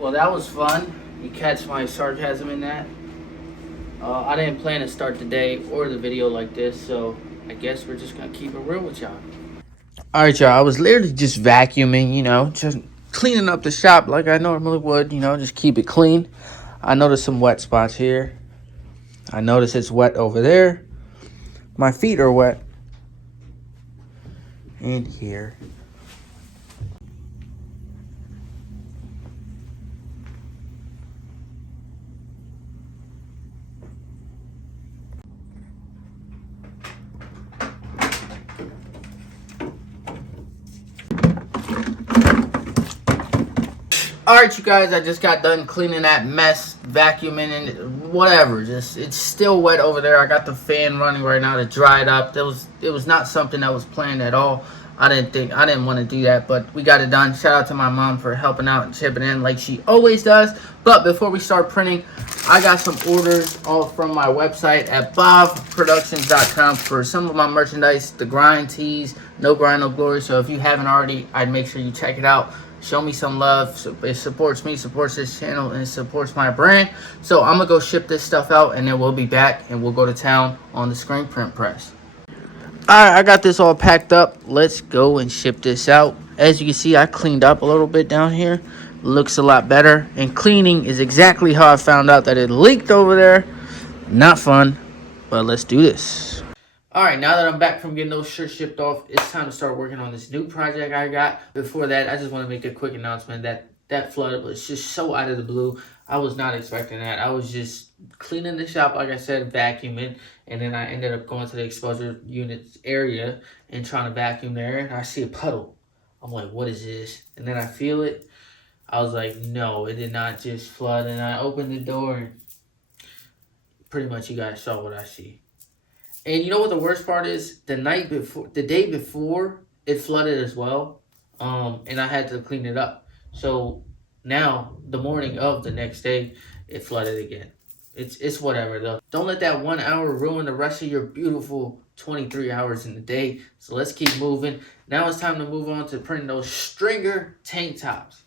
Well, that was fun. You catch my sarcasm in that. I didn't plan to start the day or the video like this, so I guess we're just gonna keep it real with y'all. Alright, y'all, I was literally just vacuuming, just cleaning up the shop like I normally would, just keep it clean. I noticed some wet spots here. I noticed it's wet over there. My feet are wet. And here. Alright, you guys, I just got done cleaning that mess, vacuuming, and whatever. It's still wet over there. I got the fan running right now to dry it up. It was not something that was planned at all. I didn't want to do that, but we got it done. Shout out to my mom for helping out and chipping in like she always does. But before we start printing, I got some orders all from my website at bobproductions.com for some of my merchandise, the grind tees, no grind, no glory. So if you haven't already, I'd make sure you check it out. Show me some love. It supports me, supports this channel, and it supports my brand. So I'm gonna go ship this stuff out, and then we'll be back and we'll go to town on the screen print press. Alright, I got this all packed up. Let's go and ship this out. As you can see, I cleaned up a little bit down here. Looks a lot better. And cleaning is exactly how I found out that it leaked over there. Not fun, but let's do this. Alright, now that I'm back from getting those shirts shipped off, it's time to start working on this new project I got. Before that, I just want to make a quick announcement that flood was just so out of the blue. I was not expecting that. I was just cleaning the shop, like I said, vacuuming, and then I ended up going to the exposure units area and trying to vacuum there, and I see a puddle. I'm like, what is this? And then I feel it. I was like, no, it did not just flood. And I opened the door, and pretty much you guys saw what I see. And you know what the worst part is? The day before, it flooded as well, and I had to clean it up. So now, the morning of the next day, it flooded again. It's whatever though. Don't let that 1 hour ruin the rest of your beautiful 23 hours in the day. So let's keep moving. Now it's time to move on to printing those stringer tank tops.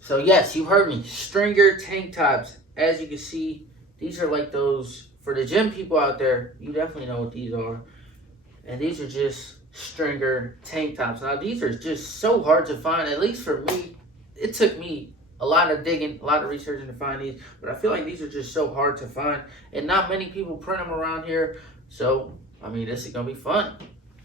So yes, you heard me. Stringer tank tops. As you can see, these are like those, for the gym people out there, you definitely know what these are. And these are just stringer tank tops. Now these are just so hard to find, at least for me. It took me a lot of digging, a lot of researching to find these. But I feel like these are just so hard to find. And not many people print them around here. So, I mean, this is going to be fun.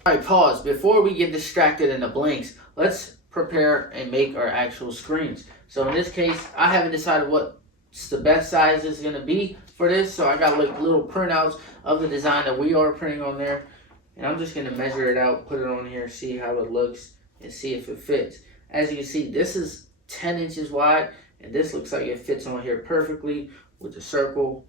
All right, pause. Before we get distracted in the blanks, let's prepare and make our actual screens. So in this case, I haven't decided what's the best size is going to be for this. So I got like little printouts of the design that we are printing on there. And I'm just going to measure it out, put it on here, see how it looks, and see if it fits. As you can see, this is 10 inches wide, and this looks like it fits on here perfectly with the circle.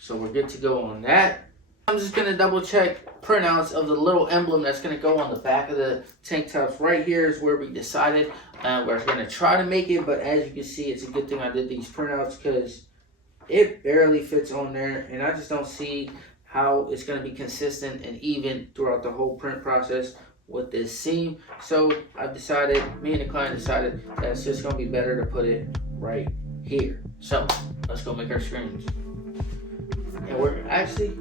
So we're good to go on that. I'm just going to double check printouts of the little emblem that's going to go on the back of the tank tops. Right here is where we decided we're going to try to make it, but as you can see, it's a good thing I did these printouts because it barely fits on there, and I just don't see how it's going to be consistent and even throughout the whole print process with this seam. So I've decided, me and the client decided that it's just going to be better to put it right here. So let's go make our screens. And we're actually,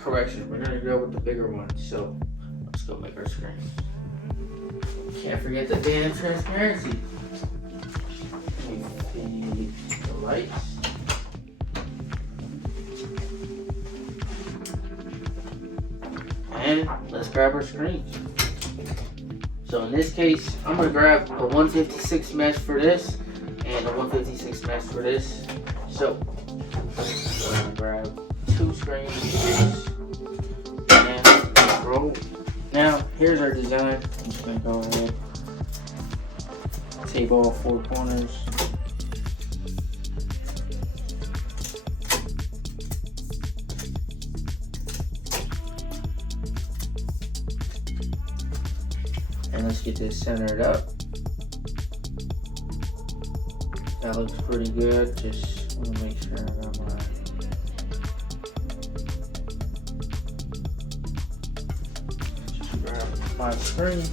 correction, we're going to go with the bigger one. So let's go make our screens. Can't forget the damn transparency. We feed the lights. And let's grab our screens. So in this case, I'm going to grab a 156 mesh for this and a 156 mesh for this. So I'm going to grab 2 screens and roll. Now here's our design. I'm just going to go ahead, tape all 4 corners. And let's get this centered up. That looks pretty good. Just want to make sure I got just grab my screen.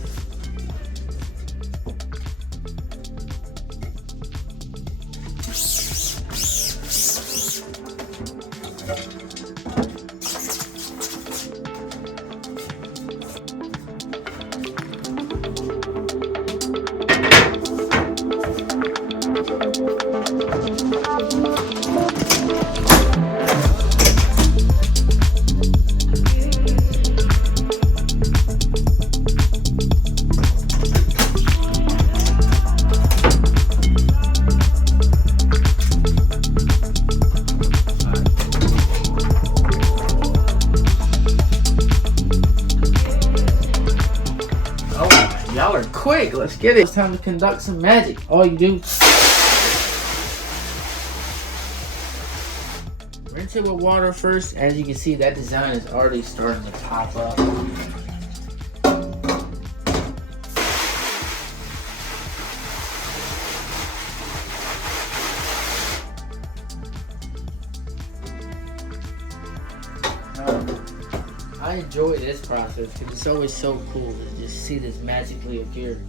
Y'all are quick. Let's get it. It's time to conduct some magic. All you do, rinse it with water first. As you can see, that design is already starting to pop up. I enjoy this process because it's always so cool to just see this magically appear.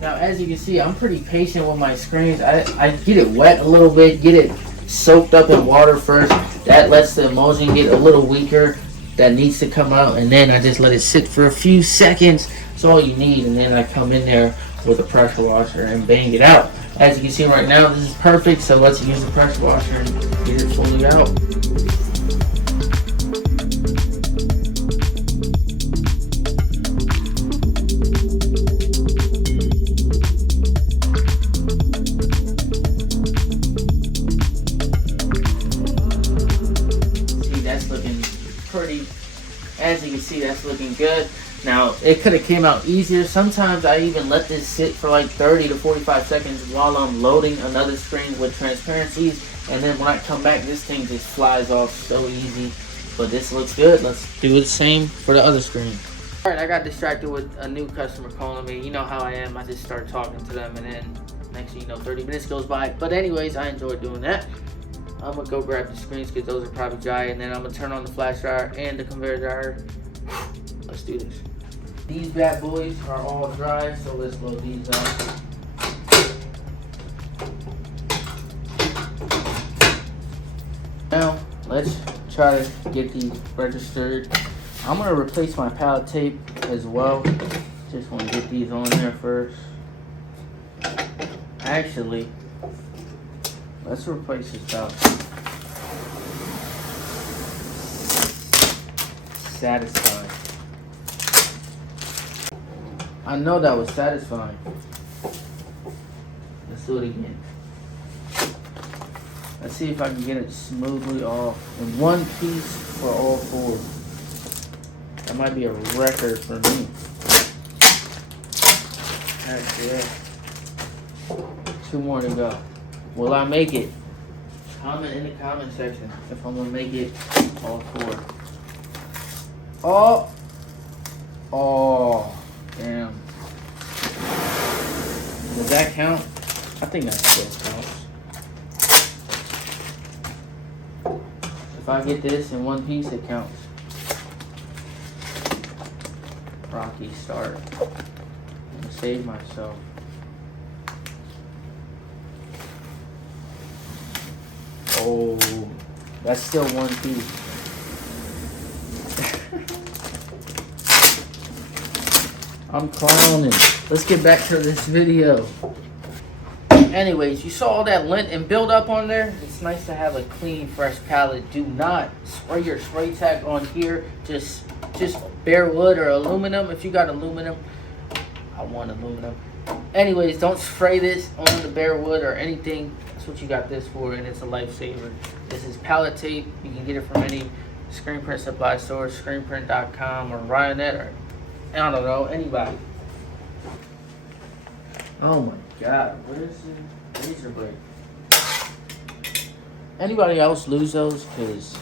Now, as you can see, I'm pretty patient with my screens. I get it wet a little bit, get it soaked up in water first. That lets the emulsion get a little weaker. That needs to come out, and then I just let it sit for a few seconds. That's all you need, and then I come in there with a pressure washer and bang it out. As you can see right now, this is perfect, so let's use the pressure washer and get it fully out. See, that's looking pretty. As you can see, that's looking good. Now, it could have came out easier. Sometimes I even let this sit for like 30 to 45 seconds while I'm loading another screen with transparencies. And then when I come back, this thing just flies off so easy. But this looks good. Let's do the same for the other screen. All right, I got distracted with a new customer calling me. You know how I am. I just start talking to them, and then next thing you know, 30 minutes goes by. But anyways, I enjoy doing that. I'm going to go grab the screens because those are probably dry. And then I'm going to turn on the flash dryer and the conveyor dryer. Let's do this. These bad boys are all dry, so let's load these up. Now, let's try to get these registered. I'm going to replace my pallet tape as well. Just want to get these on there first. Actually, let's replace this pallet tape. Satisfying. I know that was satisfying. Let's do it again. Let's see if I can get it smoothly off in one piece for all four. That might be a record for me. That's it. 2 more to go. Will I make it? Comment in the comment section if I'm gonna make it all 4. Oh, damn. Does that count? I think that still counts. If I get this in one piece, it counts. Rocky start. I'm gonna save myself. Oh, that's still one piece. I'm clowning. Let's get back to this video. Anyways, you saw all that lint and build up on there. It's nice to have a clean, fresh palette. Do not spray your spray tag on here. Just bare wood or aluminum. If you got aluminum, I want aluminum. Anyways, don't spray this on the bare wood or anything. That's what you got this for, and it's a lifesaver. This is palette tape. You can get it from any screen print supply store, screenprint.com or Ryonet, or I don't know, anybody. Oh my God, what is it? razor blade. Anybody else lose those? Because,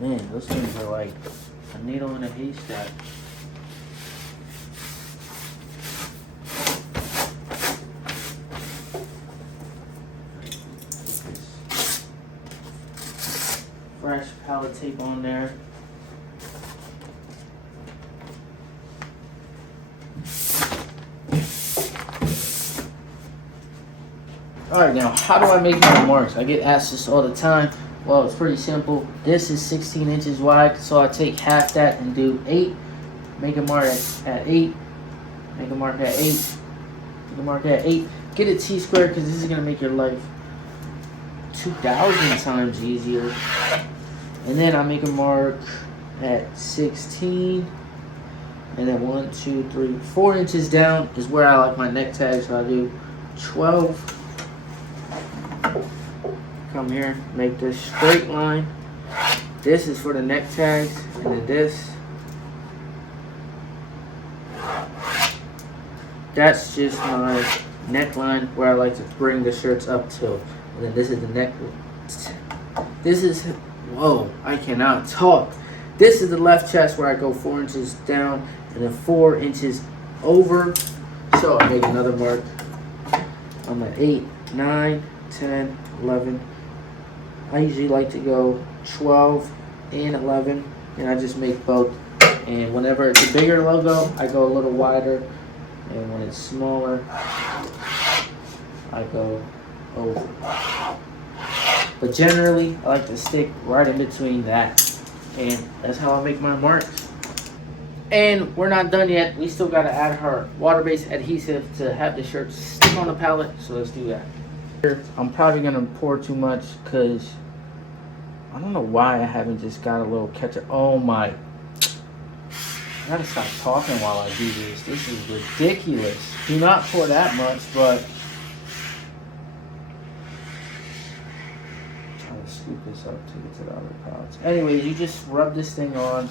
man, those things are like a needle in a haystack. Fresh palette tape on there. Alright, now how do I make my marks? I get asked this all the time. Well, it's pretty simple. This is 16 inches wide, so I take half that and do 8. Make a mark at 8. Make a mark at 8. Make a mark at 8. Get a T-square because this is going to make your life 2,000 times easier. And then I make a mark at 16. And then 1, 2, 3, 4 inches down is where I like my neck tag, so I do 12. Come here, make this straight line. This is for the neck tags, and then this. That's just my neckline where I like to bring the shirts up to. And then this is the neck. This is, whoa, I cannot talk. This is the left chest where I go 4 inches down and then 4 inches over. So I make another mark. I'm at 8, 9, 10, 11. I usually like to go 12 and 11, and I just make both. And whenever it's a bigger logo, I go a little wider, and when it's smaller, I go over. But generally, I like to stick right in between that, and that's how I make my marks. And we're not done yet. We still got to add our water-based adhesive to have the shirt stick on the palette, so let's do that. I'm probably gonna pour too much because I don't know why I haven't just got a little ketchup. Oh my! I gotta stop talking while I do this. This is ridiculous. Do not pour that much, but I'm trying to scoop this up to get to the other pouch. Anyways, you just rub this thing on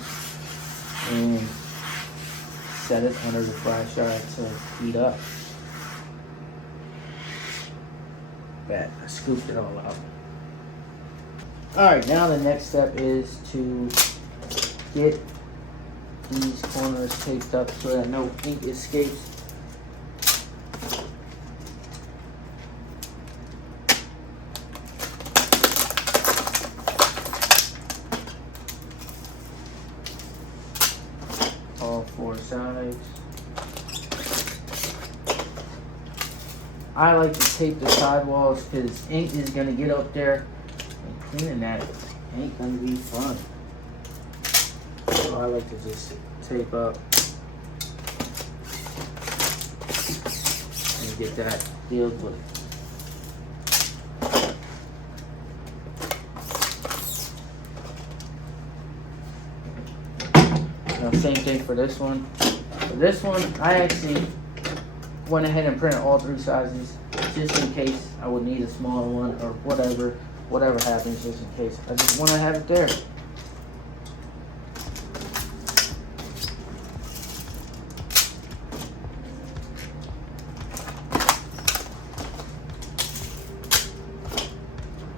and set it under the fry shot to heat up. Bad. I scooped it all out. Alright, now the next step is to get these corners taped up so that no ink escapes. All 4 sides. I like to tape the sidewalls because ink is going to get up there, and cleaning that ain't going to be fun. So I like to just tape up and get that dealt with. Now same thing for this one. For this one, I actually went ahead and printed all 3 sizes just in case I would need a smaller one or whatever happens, just in case. I just want to have it there.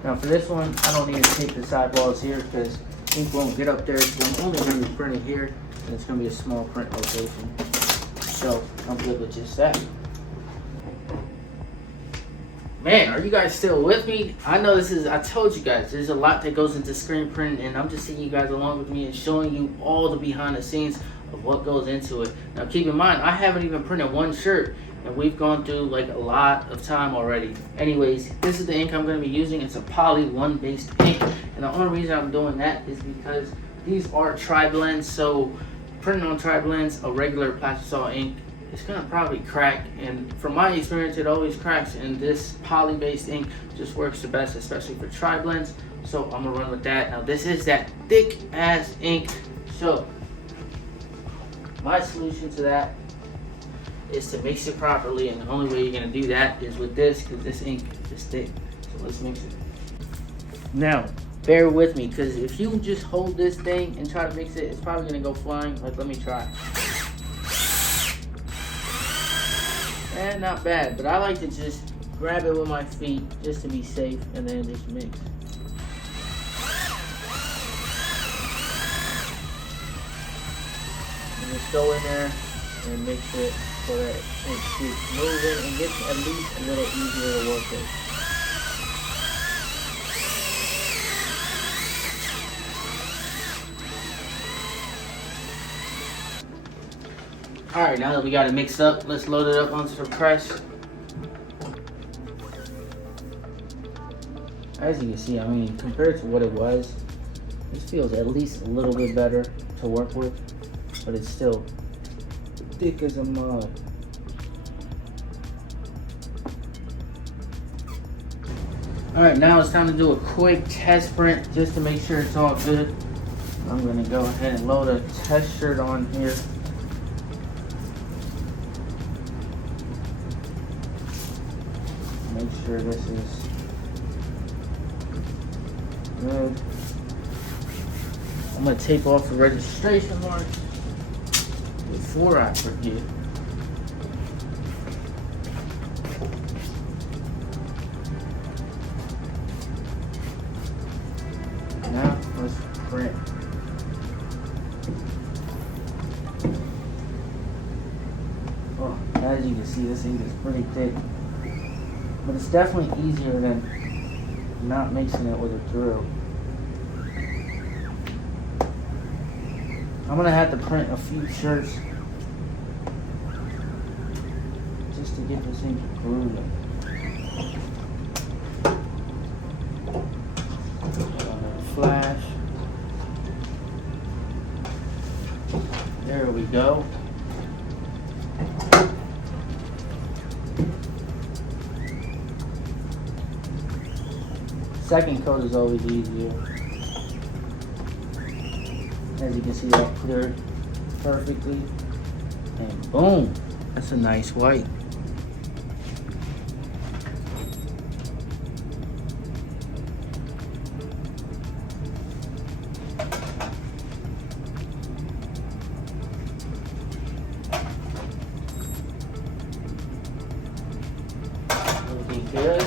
Now for this one, I don't need to tape the sidewalls here because ink won't get up there. So I'm only going to be printing here, and it's going to be a small print location. So I'm good with just that. Man, are you guys still with me? I know I told you guys, there's a lot that goes into screen printing, and I'm just taking you guys along with me and showing you all the behind the scenes of what goes into it. Now keep in mind, I haven't even printed one shirt, and we've gone through like a lot of time already. Anyways, this is the ink I'm going to be using. It's a Poly 1 based ink, and the only reason I'm doing that is because these are tri-blends, so printing on tri-blends, a regular plastisol ink, it's gonna probably crack, and from my experience it always cracks, and this poly based ink just works the best, especially for tri-blends. So I'm gonna run with that. Now this is that thick ass ink, so my solution to that is to mix it properly, and the only way you're gonna do that is with this, because this ink is thick. So let's mix it. Now bear with me, because if you just hold this thing and try to mix it, it's probably gonna go flying. Like, let me try. And not bad, but I like to just grab it with my feet just to be safe, and then just mix. And just go in there and mix it so that it keeps moving and gets at least a little easier to work with. Alright, now that we got it mixed up, let's load it up onto the press. As you can see, I mean, compared to what it was, this feels at least a little bit better to work with, but it's still thick as a mud. Alright, now it's time to do a quick test print just to make sure it's all good. I'm going to go ahead and load a test shirt on here. Make sure this is good. I'm going to tape off the registration marks before I forget. Now let's print. Oh, as you can see, this ink is pretty thick. But it's definitely easier than not mixing it with a drill. I'm gonna have to print a few shirts just to get this ink grooving. Flash. There we go. Second coat is always easier. As you can see, that cleared perfectly. And boom, that's a nice white. Looking good.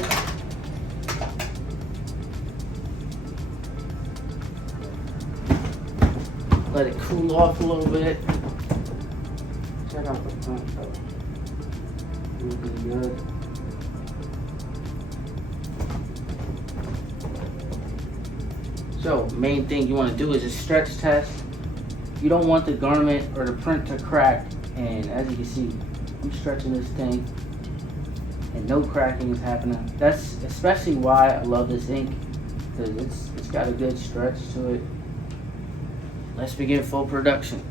Let it cool off a little bit. Check out the front coat. Looking good. So, main thing you want to do is a stretch test. You don't want the garment or the print to crack. And as you can see, I'm stretching this thing and no cracking is happening. That's especially why I love this ink, because it's got a good stretch to it. Let's begin full production.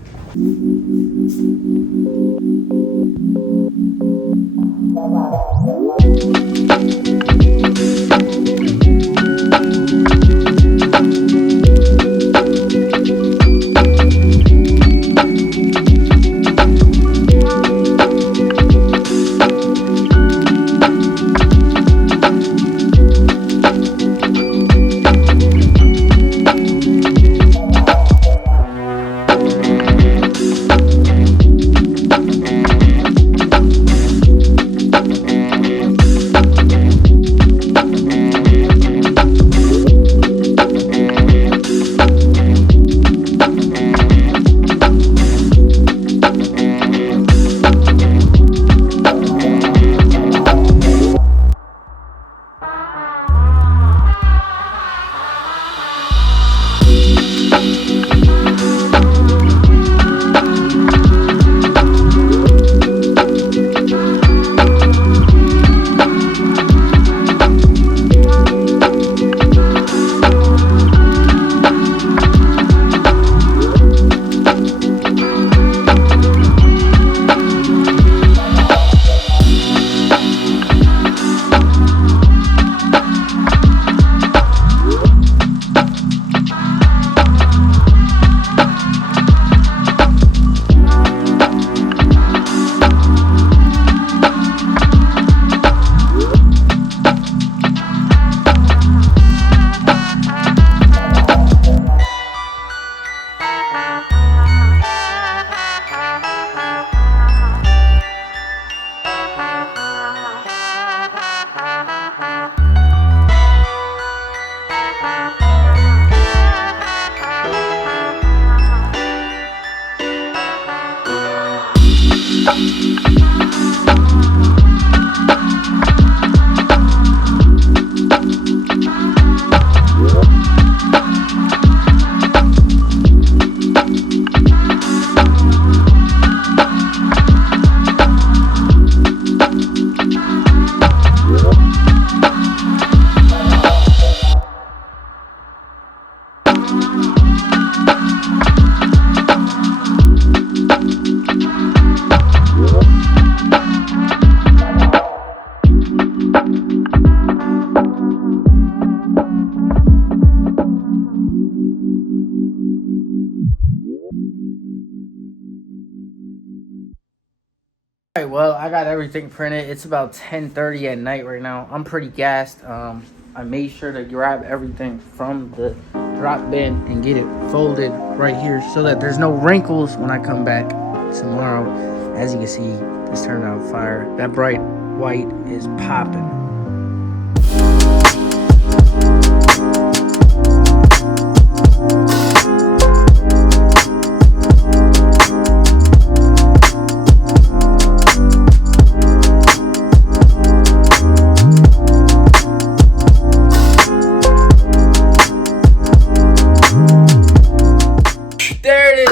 Alright, well, I got everything printed. It's about 10:30 at night right now. I'm pretty gassed. I made sure to grab everything from the drop bin and get it folded right here so that there's no wrinkles when I come back tomorrow. As you can see, this turned out fire. That bright white is popping.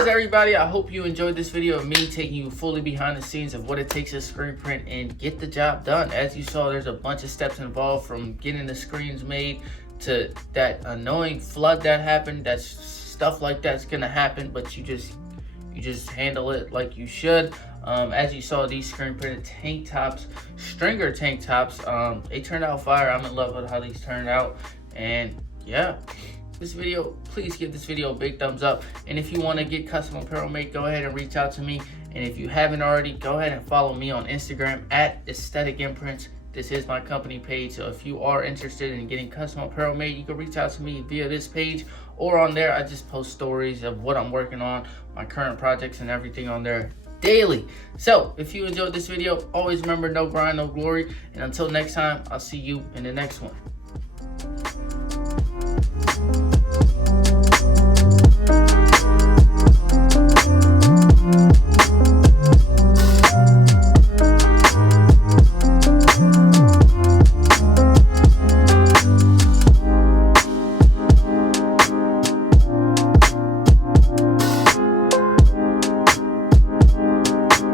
Everybody, I hope you enjoyed this video of me taking you fully behind the scenes of what it takes to screen print and get the job done. As you saw, there's a bunch of steps involved, from getting the screens made to that annoying flood that happened. That's stuff like that's gonna happen, but you just handle it like you should. As you saw, these screen printed tank tops, stringer tank tops, they turned out fire. I'm in love with how these turned out, and yeah. This video, please give this video a big thumbs up. And if you want to get custom apparel made, go ahead and reach out to me. And if you haven't already, go ahead and follow me on Instagram at Aesthetic Imprints. This is my company page, so if you are interested in getting custom apparel made, you can reach out to me via this page, or on there I just post stories of what I'm working on, my current projects and everything on there daily. So if you enjoyed this video, always remember, no grind, no glory. And until next time, I'll see you in the next one.